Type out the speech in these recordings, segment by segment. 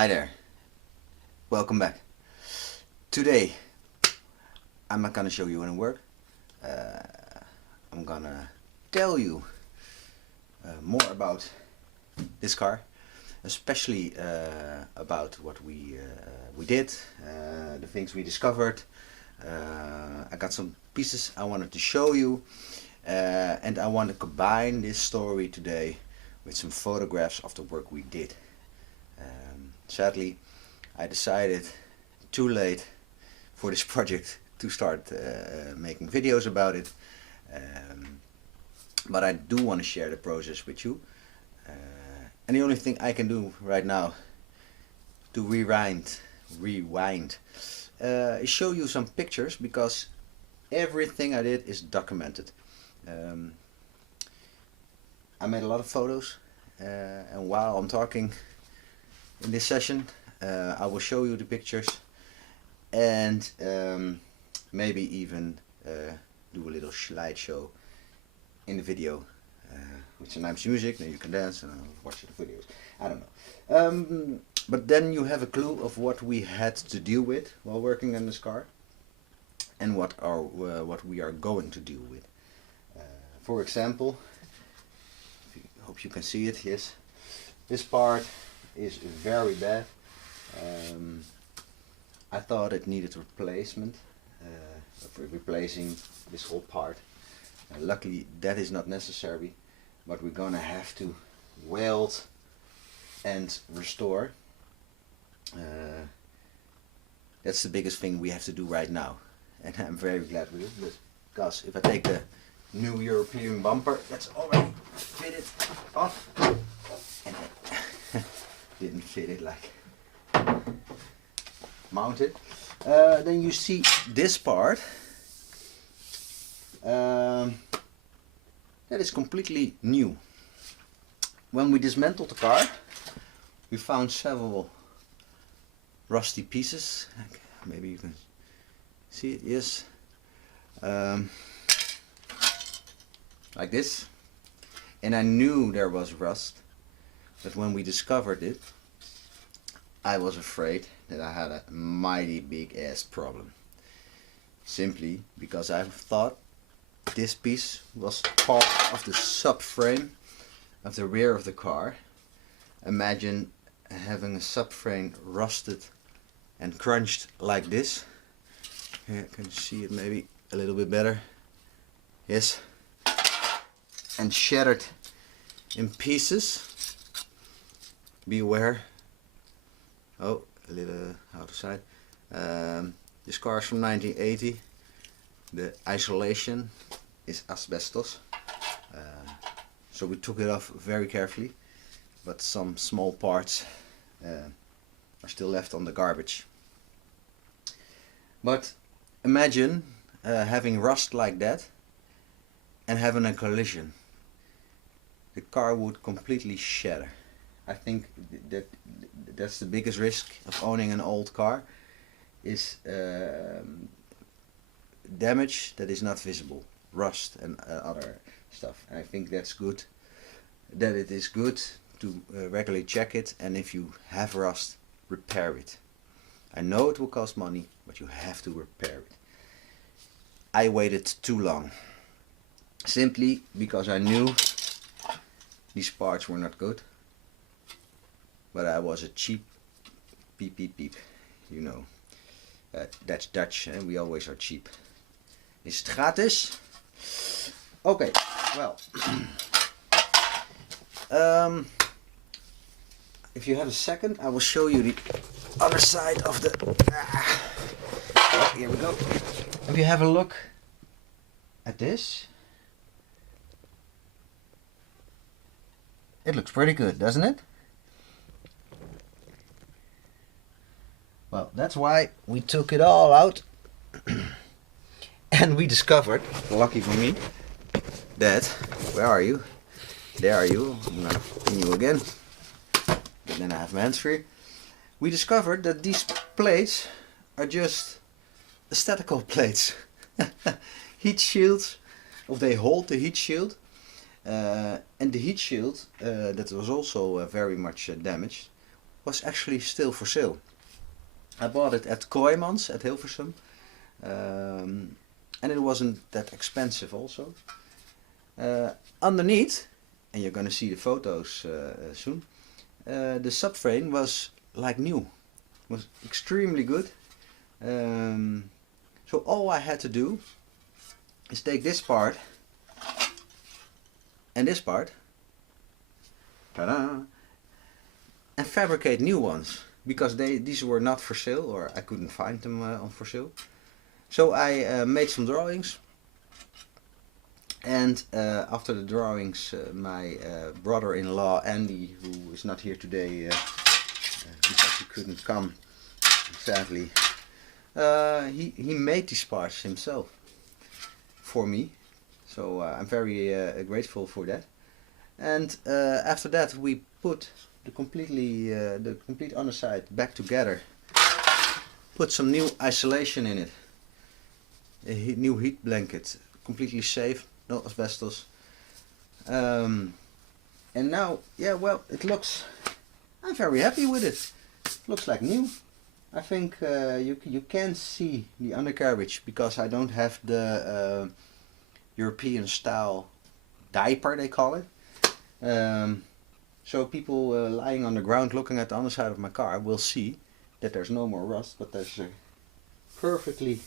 Hi there, welcome back. Today I'm not gonna show you any work. I'm gonna tell you more about this car, especially about what we did, the things we discovered. I got some pieces I wanted to show you, and I want to combine this story today with some photographs of the work we did. Sadly, I decided too late for this project to start making videos about it, but I do want to share the process with you, and the only thing I can do right now to rewind is show you some pictures, because everything I did is documented. I made a lot of photos, and while I'm talking in this session, I will show you the pictures, and maybe even do a little slideshow in the video with some nice music. Then you can dance and watch the videos. I don't know, but then you have a clue of what we had to deal with while working on this car, and what we are going to deal with. For example, I hope you can see it. Yes, this part is very bad. I thought it needed replacement, for replacing this whole part. Luckily that is not necessary, but we're gonna have to weld and restore. That's the biggest thing we have to do right now, and I'm very glad with it, because if I take the new European bumper that's already fitted off, and didn't fit it like mounted, then you see this part that is completely new. When we dismantled the car, we found several rusty pieces. Maybe you can see it. Yes, like this, and I knew there was rust, but when we discovered it, I was afraid that I had a mighty big ass problem, simply because I thought this piece was part of the subframe of the rear of the car. Imagine having a subframe rusted and crunched like this. Here, can you see it maybe a little bit better? Yes, and shattered in pieces. Beware. Oh, a little outside. This car is from 1980. The isolation is asbestos, so we took it off very carefully, but some small parts are still left on the garbage. But imagine having rust like that and having a collision. The car would completely shatter. I think that's the biggest risk of owning an old car, is damage that is not visible, rust and other stuff. And I think that's good, that it is good to regularly check it, and if you have rust, repair it. I know it will cost money, but you have to repair it. I waited too long, simply because I knew these parts were not good. But I was a cheap piep, you know. That's Dutch, and we always are cheap. Is het gratis? Okay, well. If you have a second, I will show you the other side of the... Oh, here we go. If you have a look at this, it looks pretty good, doesn't it? Well, that's why we took it all out, and we discovered, lucky for me, that, where are you? There are you. I'm gonna pin you again, but then I have my hands free. We discovered that these plates are just aesthetical plates. Heat shields, or they hold the heat shield, and the heat shield that was also very much damaged was actually still for sale. I bought it at Kooijmans at Hilversum, and it wasn't that expensive also. Underneath, and you're gonna see the photos soon, the subframe was like new, was extremely good. So all I had to do is take this part and this part, ta-da, and fabricate new ones, because these were not for sale, or I couldn't find them on for sale. So I made some drawings, and after the drawings, my brother-in-law Andy, who is not here today because he couldn't come, sadly, he made these parts himself for me. So I'm very grateful for that. And after that, we put the complete underside back together. Put some new isolation in it. A new heat blanket, completely safe, no asbestos. And now, yeah, well, it looks. I'm very happy with it. Looks like new. I think you can see the undercarriage because I don't have the European style diaper, they call it. So people lying on the ground looking at the underside of my car will see that there's no more rust, but there's a perfectly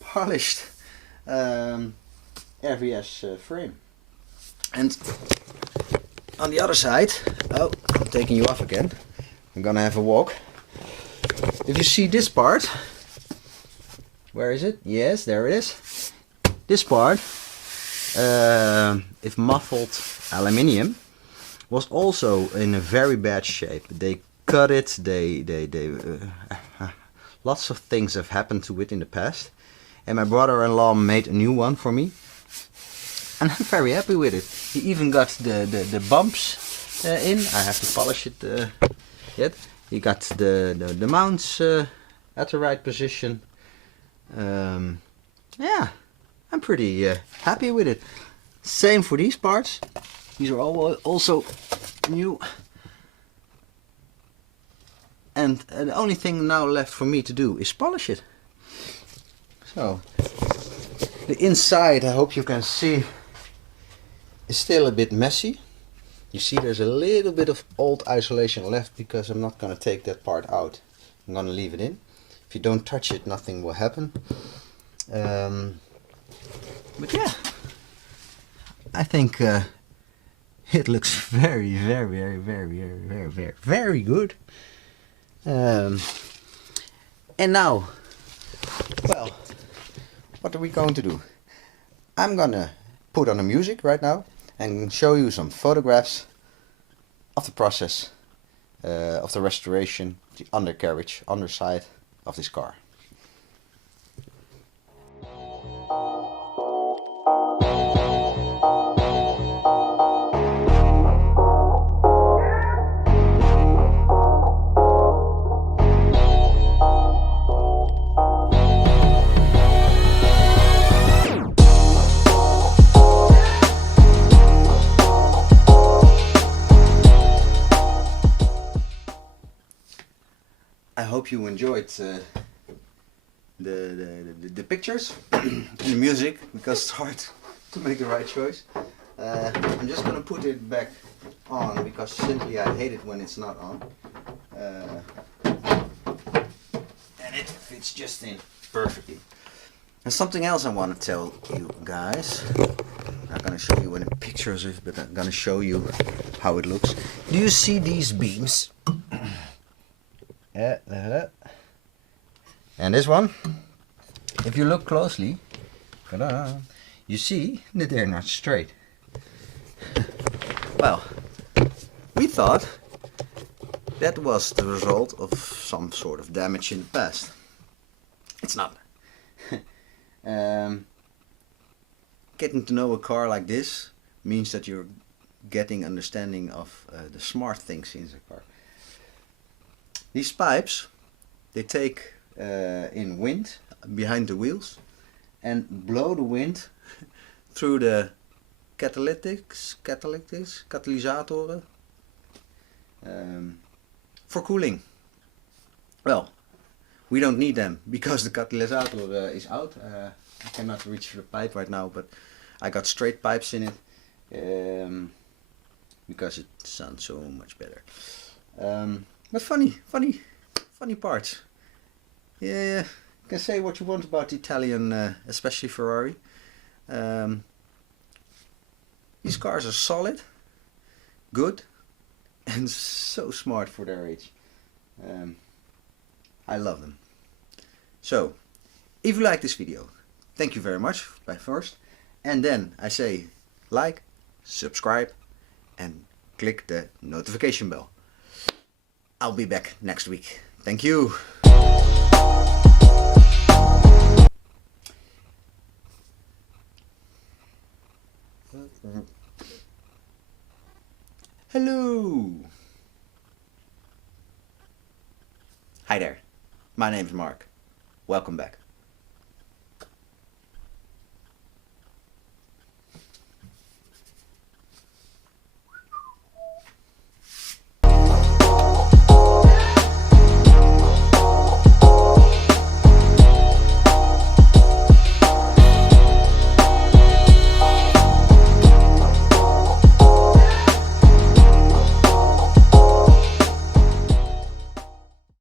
polished RVS frame. And on the other side, oh, I'm taking you off again. I'm gonna have a walk. If you see this part, where is it? Yes, there it is. This part, if muffled aluminium, was also in a very bad shape. They cut it. Lots of things have happened to it in the past, and my brother-in-law made a new one for me, and I'm very happy with it. He even got the bumps in. I have to polish it yet. He got the mounts at the right position. Yeah, I'm pretty happy with it. Same for these parts. These are all also new. And the only thing now left for me to do is polish it. So the inside, I hope you can see, is still a bit messy. You see there's a little bit of old isolation left because I'm not going to take that part out. I'm going to leave it in. If you don't touch it, nothing will happen. But yeah, I think it looks very, very, very, very, very, very, very, very good. And now, well, what are we going to do? I'm gonna put on the music right now and show you some photographs of the process of the restoration, the undercarriage, underside of this car. I hope you enjoyed the pictures and the music, because it's hard to make the right choice. I'm just gonna put it back on because simply I hate it when it's not on. And it fits just in perfectly. And something else I want to tell you guys. I'm not gonna show you any pictures of it, but I'm gonna show you how it looks. Do you see these beams? And this one, if you look closely, you see that they're not straight. Well, we thought that was the result of some sort of damage in the past. It's not. Getting to know a car like this means that you're getting understanding of the smart things in the car. These pipes, they take in wind behind the wheels and blow the wind through the catalyzatoren. for cooling. Well, we don't need them because the catalysator is out. I cannot reach the pipe right now, but I got straight pipes in it because it sounds so much better. But funny parts. Yeah, you can say what you want about Italian, especially Ferrari. These cars are solid, good, and so smart for their age. I love them. So, if you like this video, thank you very much by first. And then I say like, subscribe, and click the notification bell. I'll be back next week. Thank you. Hello. Hi there. My name's Mark. Welcome back.